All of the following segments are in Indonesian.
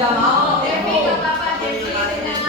Tidak mau. Devi, kata Pak Devi dengan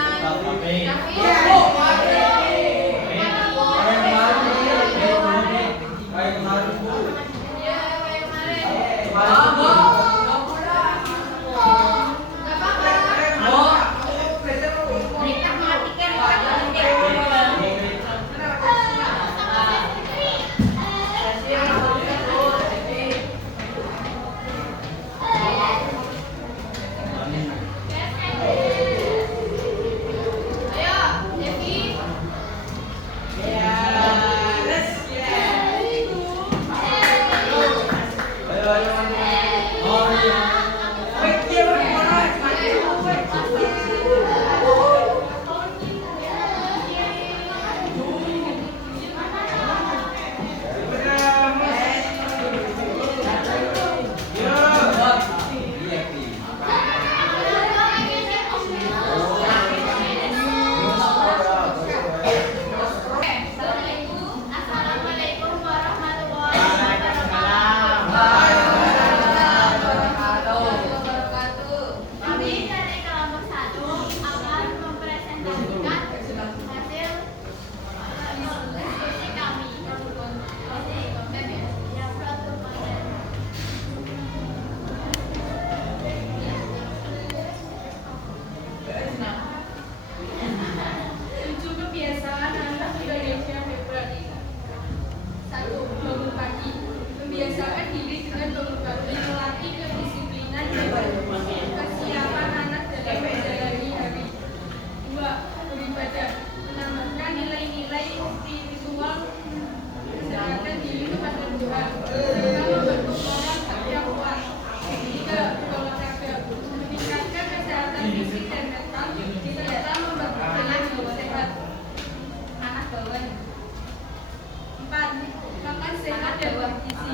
makan sehat dan bergizi.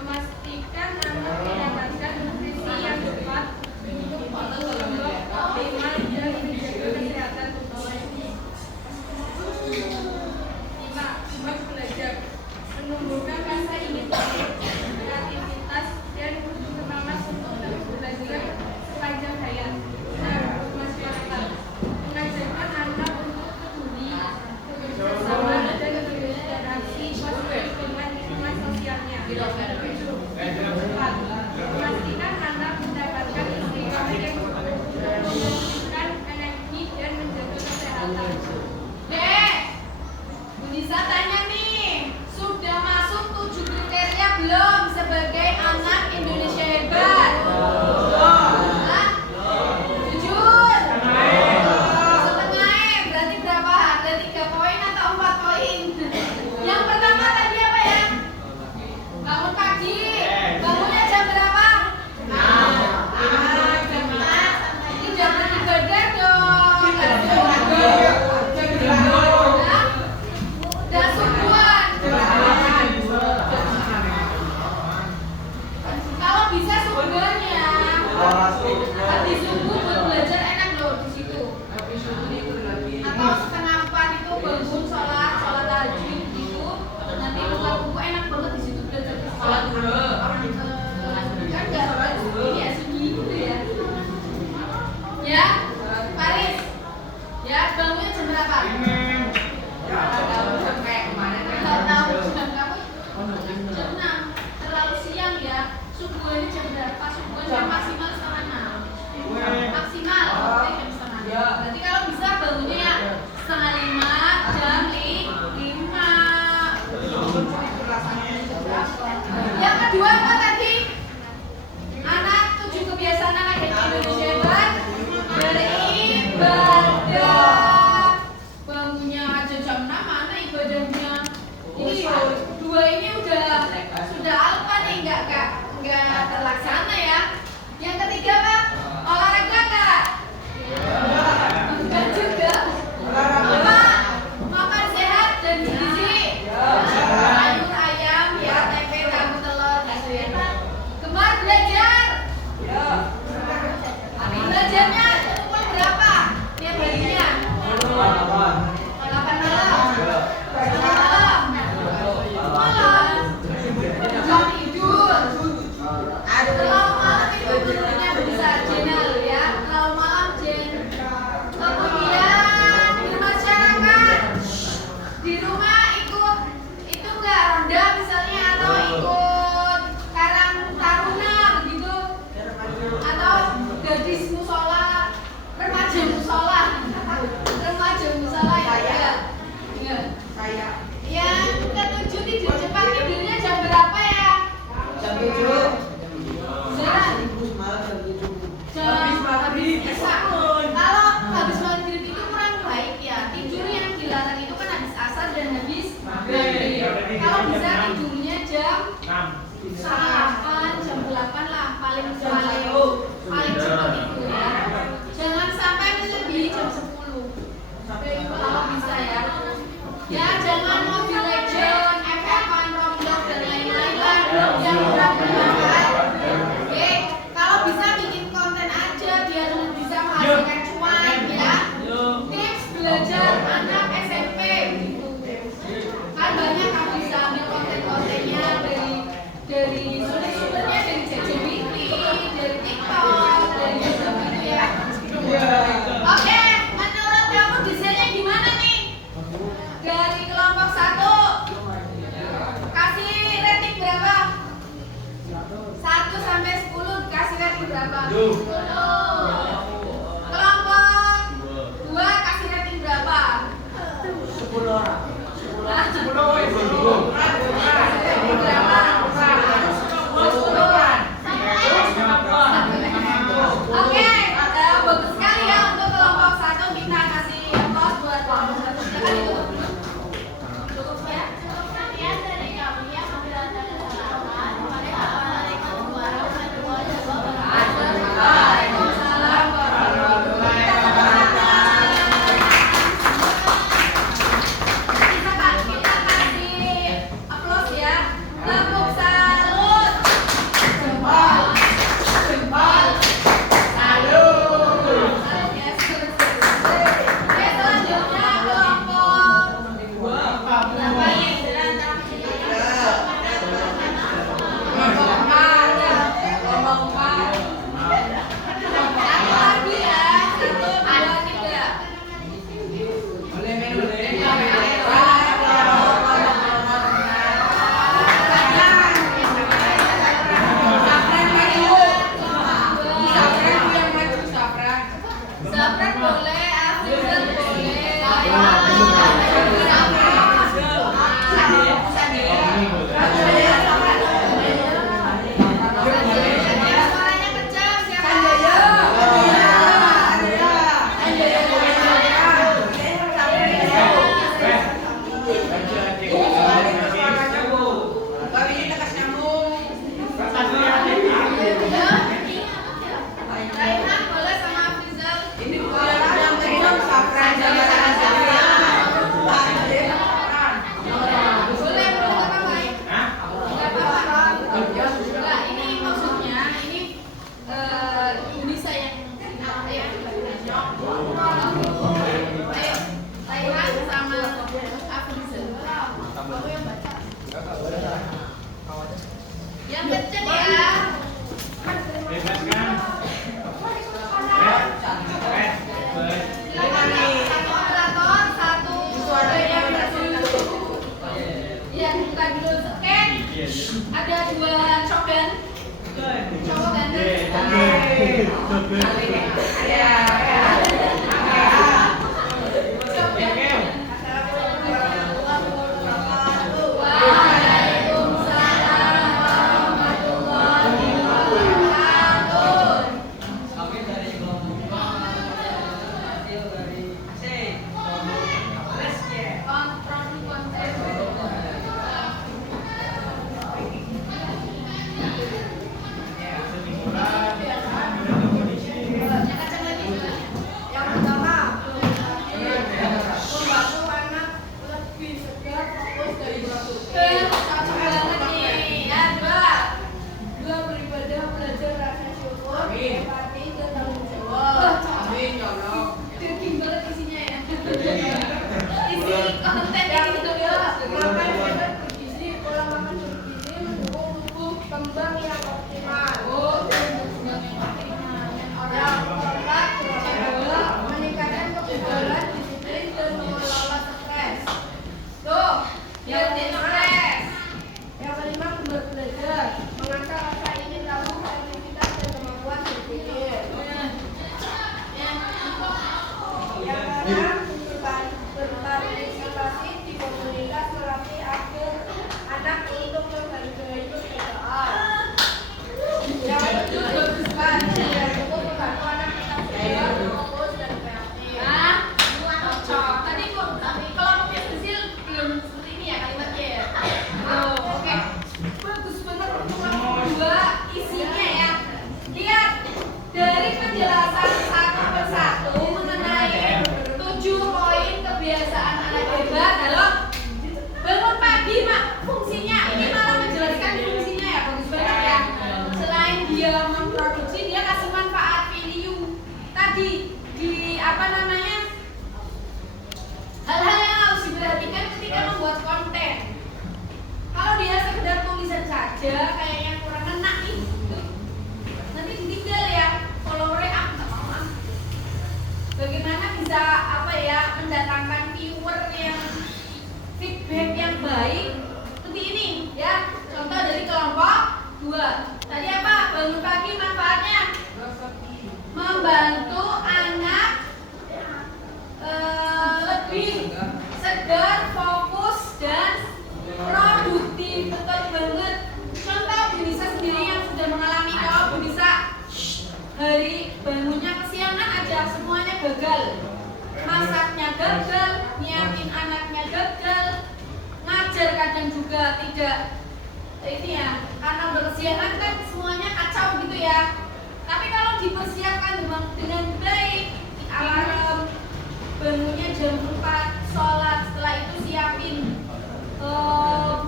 Memastikan anak tidak Memastikan anak mendapatkan istirahat yang cukup, menumbuhkan energi dan menjaga kesehatan. Dek, Bu Nisa tanya nih, sudah masuk 7 kriteria belum sebagai anak Indonesia hebat? Hah? Jujur? Setengah, berarti berapa? Ada 3 poin atau 4 poin? Yang pertama tadi apa ya? Bangun pagi. Bangunnya jam berapa? Jam 4. Ini jam beribadah dong. Dan subuhan. Kalau bisa subuhannya. Habis subuh buat belajar enak loh di situ. Atau setengah 4 itu bangun sholat tahajud gitu. Nanti buka buku enak banget di situ belajar sholat dulu. Kan nggak sholat dulu ya sunyi gitu ya. Ya, Paris. Ya, bangunnya jam berapa? Nggak tahu jam kamu. Jam 6. Terlalu siang ya. Subuhannya jam berapa? Subuhan jam maksimal setengah 6. Maksimal, oke jam setengah 6. Berarti kalau bisa bangunnya ya setengah 5, jam 5. Yang kedua apa tadi? Anak 7 kebiasaan anak Indonesia hebat beribadah. Bangunnya aja jam 6, mana ibadahnya? Ini 2 ini sudah alfa nih, nggak terlaksana ya. Yang ketiga apa? Olahraga nggak? Enggak juga. Apa? Makan sehat dan gizi. Sayur, ayam, ya, tempe, tahu, telur, gitu ya. Gemar belajar. Belajarnya pukul berapa? Tiap harinya? 8 malam. Malam. Jam tidur. Terlalu malam itu tidurnya bisa jenal ya. Terlalu malam jen. Kemudian bermasyarakat. Di rumah ikut itu enggak ronda misalnya atau ikut karang taruna begitu. Atau gadis musola, remaja musola. Remaja musola ya. Enggak. Yang ketujuh tidur cepat, tidurnya jam berapa ya? Jam 7. Kalau habis maghrib itu kurang baik ya. Tidur yang dilarang itu kan habis asar dan habis maghrib. Kalau bisa tidurnya jam 8, jam 8 lah paling cepat itu ya. Jangan sampai melebihi jam 10. Kalau bisa ya. Ya jangan Mobile Legends, FF1, Roblox dan lain-lain lah. Yang berat-berat. Oke, kalau bisa bikin konten aja biar bisa menghasilkan cuan ya. Tips belajar anak SMP gitu. Kan banyak kan bisa ambil konten-kontennya dari sumber-sumbernya dari CCTV, dari TikTok, dari YouTube gitu ya. Oke, menurut kamu desainnya gimana nih? Dari kelompok 1 kasih rating berapa? 1 sampai 10 kasih rating berapa? 10. Kelompok 2 kasih rating berapa? 10 orang. 10. Rating berapa? 10. Oke, bagus sekali ya untuk kelompok 1 kita kasih aplaus buat kelompok 1. Silakan ditutup dulu. Cukup ya? Sekian dari kami yang menjelaskan kesalahan. Waalaikumsalam warahmatullahi wabarakatuh. Ada 2 cogan. Cowok ganteng. Mendatangkan viewer yang feedback yang baik seperti ini ya. Contoh dari kelompok 2. Tadi apa? Bangun pagi manfaatnya membantu anak lebih segar, fokus dan produktif. Betul banget. Contoh Bu Nisa sendiri yang sudah mengalami. Kalau Bu Nisa hari bangunnya kesiangan aja, semuanya gagal. Masaknya gagal, nyiapin anaknya gagal, ngajar kadang juga tidak ini ya, karena udah kesiangan kan semuanya kacau gitu ya. Tapi kalau dipersiapkan dengan baik, alarm bangunnya jam 4, sholat, setelah itu siapin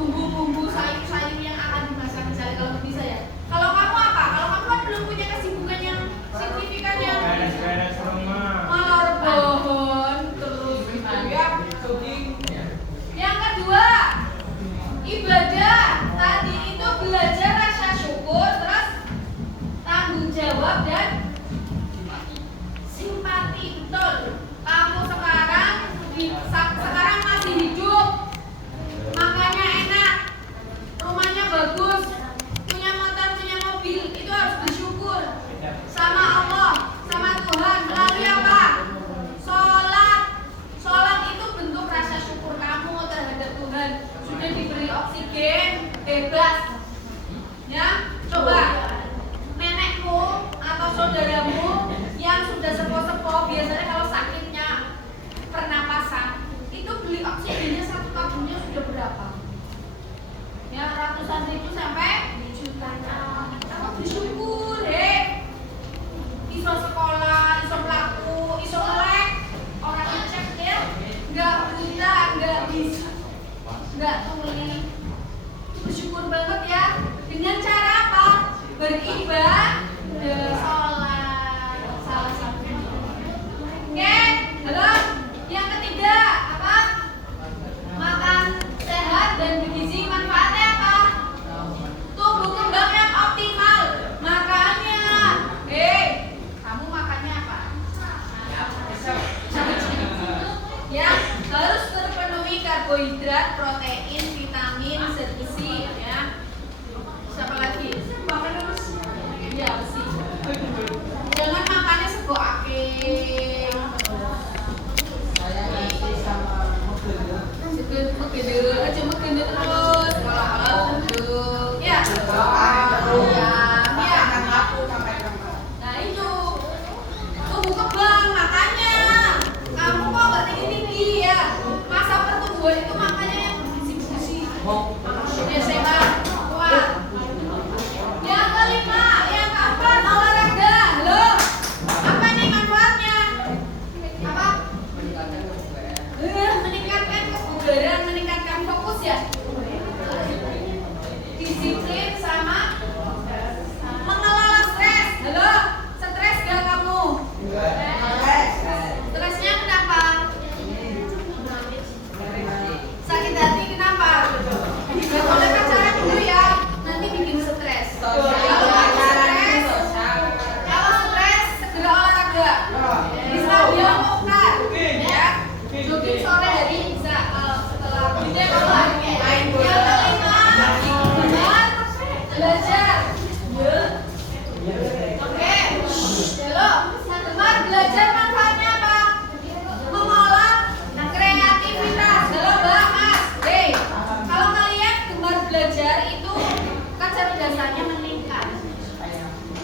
bumbu-bumbu sayur-sayur yang akan dimasak misalnya kalau bisa ya. Kalau kamu apa? Kalau kamu kan belum punya kesibukan yang signifikan yang malah pohon terus gitu ya. Yang kedua, ibadah. Tadi itu belajar rasa syukur, terus tanggung jawab dan simpati. Betul. Kamu sekarang masih hidup, makannya enak, rumahnya bagus, punya motor, punya mobil, itu harus bersyukur sama Allah, sama Tuhan. Melalui apa? Sholat itu bentuk rasa syukur kamu terhadap Tuhan. Sudah diberi oksigen, bebas. Ya, coba nenekmu atau saudaramu yang sudah sepo-sepo, biasanya kalau sakitnya pernapasan, itu beli oksigennya 1 tabungnya sudah berapa? Ya, ratusan ribu sampai jutaan. Kamu bersyukur, iso sekolah, iso pelaku, iso melek, orang ngecek ya, nggak buta, nggak bisa, nggak tuli. Bersyukur banget ya. Dengan cara apa? Beribadah, sholat, salah satunya. Oke, halo. Yang ketiga apa? Makan sehat dan bergizi. Manfaatnya apa? Belajar. Oke. Halo. Gemar belajar manfaatnya apa? Mengolah kreativitas. Halo Mbak, Mas. Hei, kalau kalian gemar belajar itu kecerdasannya meningkat.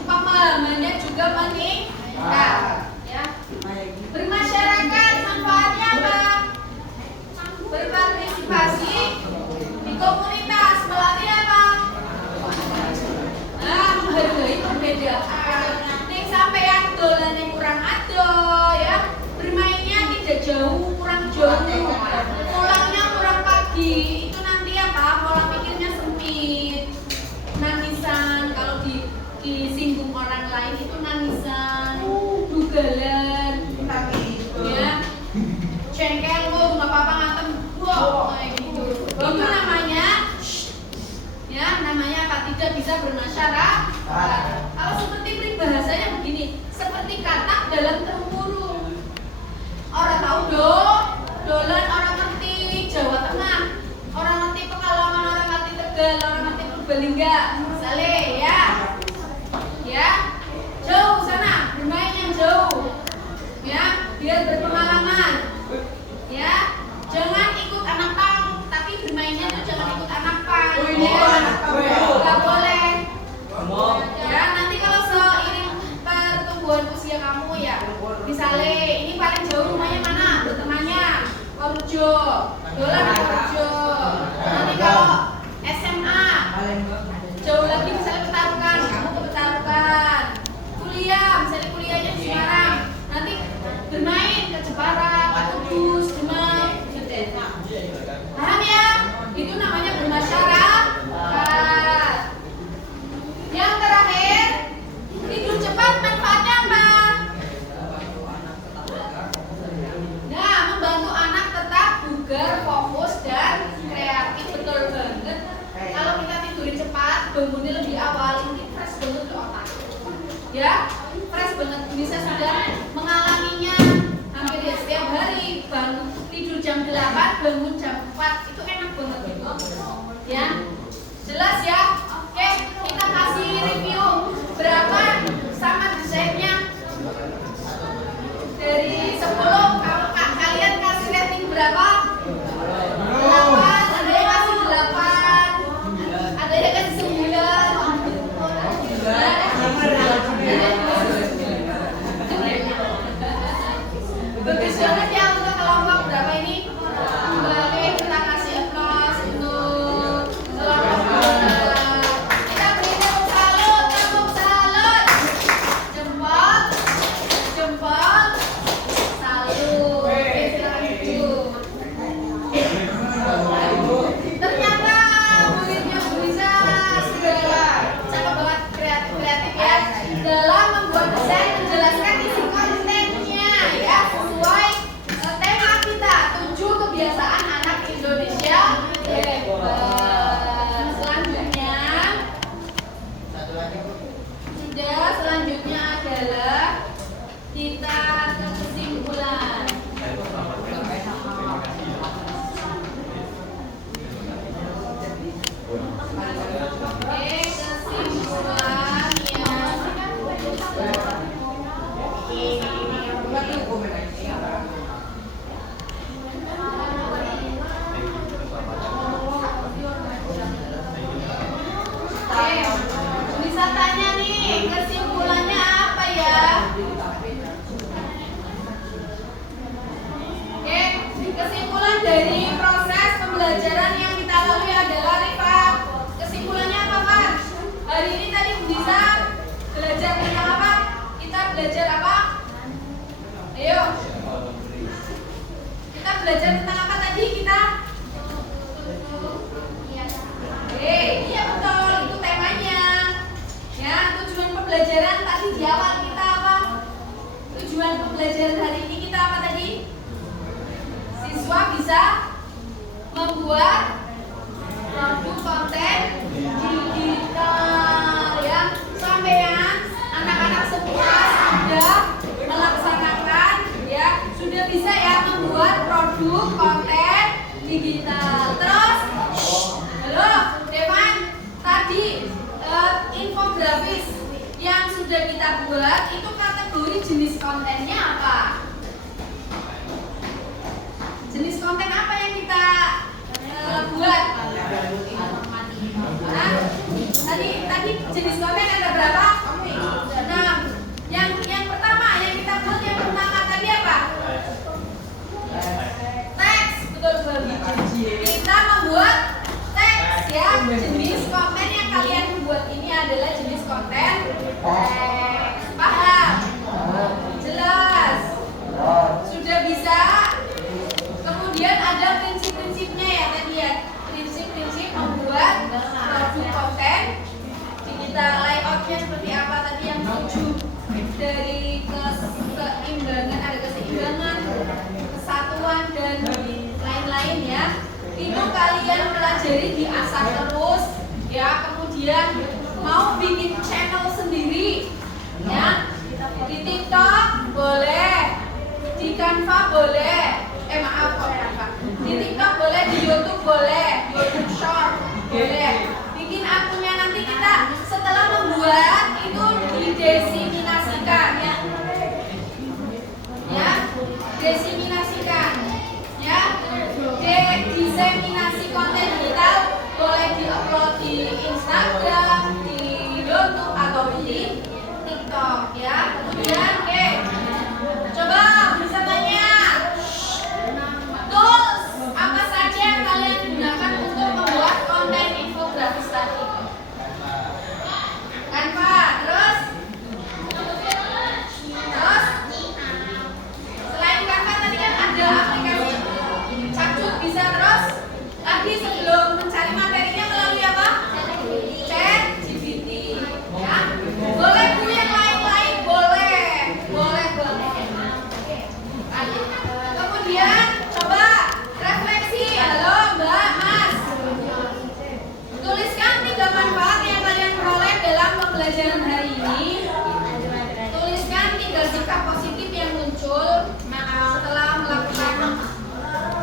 Pemahamannya juga meningkat. Ya. Bermasyarakat manfaatnya apa? Berpartisipasi di komunitas, melatih apa? Nah, menghargai perbedaan. Nih sampean dolane kurang ado ya. Bermainnya tidak jauh, kurang jauh. Pulangnya kurang pagi. Itu nanti apa? Pola pikirnya sempit. Nangisan kalau disinggung orang lain itu nangisan, dugalan, ya. Cengkel, nggak apa-apa ngantem, wow, kayak gitu. Itu namanya, ya, namanya apa? Tidak bisa bermasyarakat. Kalau seperti peribahasanya begini, seperti katak dalam tempurung. Orang tahu dolan orang ngerti Jawa Tengah, orang ngerti Pekalongan, orang ngerti Tegal, orang ngerti Purbalingga, misalnya, ya, jauh sana, bermain yang jauh, ya, biar berpengalaman. Ya, jangan ikut anak pang, tapi bermainnya tuh jangan ikut anak pang. Nggak boleh. Ya, nanti kalau seiring pertumbuhan usia kamu ya, misalnya ini paling jauh rumahnya mana? Bertemannya Purjo, dolan Purjo. Nanti kalau SMA jauh lagi misalnya Petarukan, kamu ke Petarukan. Kuliah, misalnya kuliahnya di Semarang, nanti bermain ke Jepara, ke Kudus, Demak. Paham ya? Itu namanya bermasyarakat. Yang terakhir, tidur cepat manfaatnya apa? Nah, membantu anak tetap bugar, fokus, dan kreatif. Betul banget. Kalau kita tidurin cepat, bangunnya lebih awal, ini fresh banget di otak. Ya, fresh banget. Bisa sudah mengalaminya hampir ya setiap hari. Bangun tidur jam 8, bangun jam 4, itu enak banget gitu. Ya, jelas ya. Oke, kita kasih review berapa sama desainnya. Dari 10, kalian kasih rating berapa? 8, ada yang kasih 8, ada yang kasih 9. Bagus banget ya untuk kelompok berapa ini? Oke, kita kasih applause untuk kelompok. Kita beri tepuk salut. Jempol, salut. Oke, silakan duduk. Ternyata muridnya bisa sudah cakep banget, kreatif ya dalam membuat desain menjelaskan isi kontennya ya sesuai tema kita 7 kebiasaan anak Indonesia hebat. Selanjutnya adalah kita ke kesimpulan. Oke, kesimpulan bisa tanya nih, kesimpulannya apa ya? Oke, kesimpulan dari proses pembelajaran yang kita lalui adalah Rifa. Kesimpulannya apa, Pak? Hari ini tadi bisa belajar tentang apa? Kita belajar apa? Ayo. Kita belajar tentang apa tadi kita? Iya betul, itu temanya. Ya, tujuan pembelajaran tadi di awal kita apa? Tujuan pembelajaran hari ini kita apa tadi? Siswa bisa membuat produk konten digital ya. Sampean anak-anak semua sudah melaksanakan ya, sudah bisa ya membuat produk konten digital. Terus halo Dewan, tadi kita buat itu kategori jenis kontennya apa? Jenis konten apa yang kita buat? Nah, tadi jenis konten ada berapa? 6. Yang pertama yang kita buat yang pertama tadi apa? Teks, betul sekali. Kita membuat teks ya. Jenis konten yang kalian buat ini adalah jenis konten teks. Paham? Jelas? Sudah bisa? Kemudian ada prinsip-prinsipnya ya tadi ya. Prinsip-prinsip membuat produk konten. Kita layoutnya seperti apa tadi yang 7 dari keseimbangan, ada keseimbangan, kesatuan dan lain-lain ya. Itu kalian pelajari diasah terus ya. Kemudian mau bikin channel sendiri ya, di TikTok boleh, di Canva boleh, di TikTok boleh, di YouTube boleh, YouTube Short boleh. Bikin akunnya nanti kita setelah membuat itu didiseminasikan ya, diseminasikan ya, diseminasi konten digital boleh diupload di Instagram, di YouTube atau di TikTok ya. Kemudian coba bisa tanya tools apa saja yang kalian gunakan untuk membuat konten infografis tadi? Canva, terus selain Canva tadi kan ada aplikasi Capcut bisa, terus lagi sebelum mencari materinya melalui apa? ChatGPT ya. Boleh Bu yang lain-lain, boleh kemudian coba refleksi. Halo Mbak, Mas, tuliskan 3 manfaat yang kalian peroleh dalam pembelajaran hari ini. Tuliskan 3 sikap positif yang muncul setelah melakukan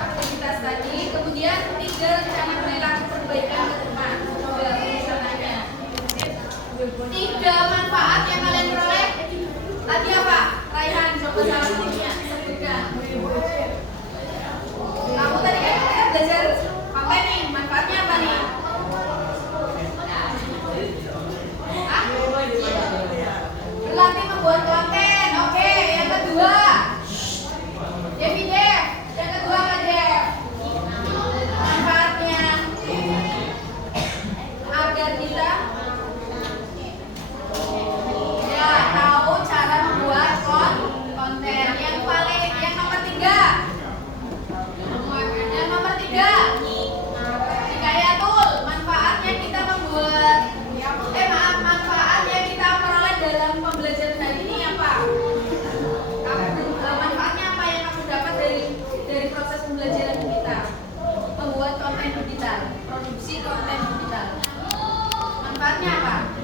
aktivitas tadi. Kemudian 3 rencana perilaku perbaikan ke depan. Coba tulisannya. 3 manfaat yang kalian peroleh tadi apa? Raihan, coba salah satunya sebutkan. Kamu tadi kan kita belajar apa nih? Manfaatnya apa nih? Berlatih membuat konten. Oke, yang kedua Dev, yang kedua apa Dev? Manfaatnya agar kita ya tahu cara membuat konten. Yang nomor 3 Hikayatul. Manfaatnya kita membuat manfaatnya kita peroleh dalam pembelajaran hari ini apa? Manfaatnya apa yang kamu dapat dari proses pembelajaran kita? Membuat konten digital, produksi konten digital. Manfaatnya apa?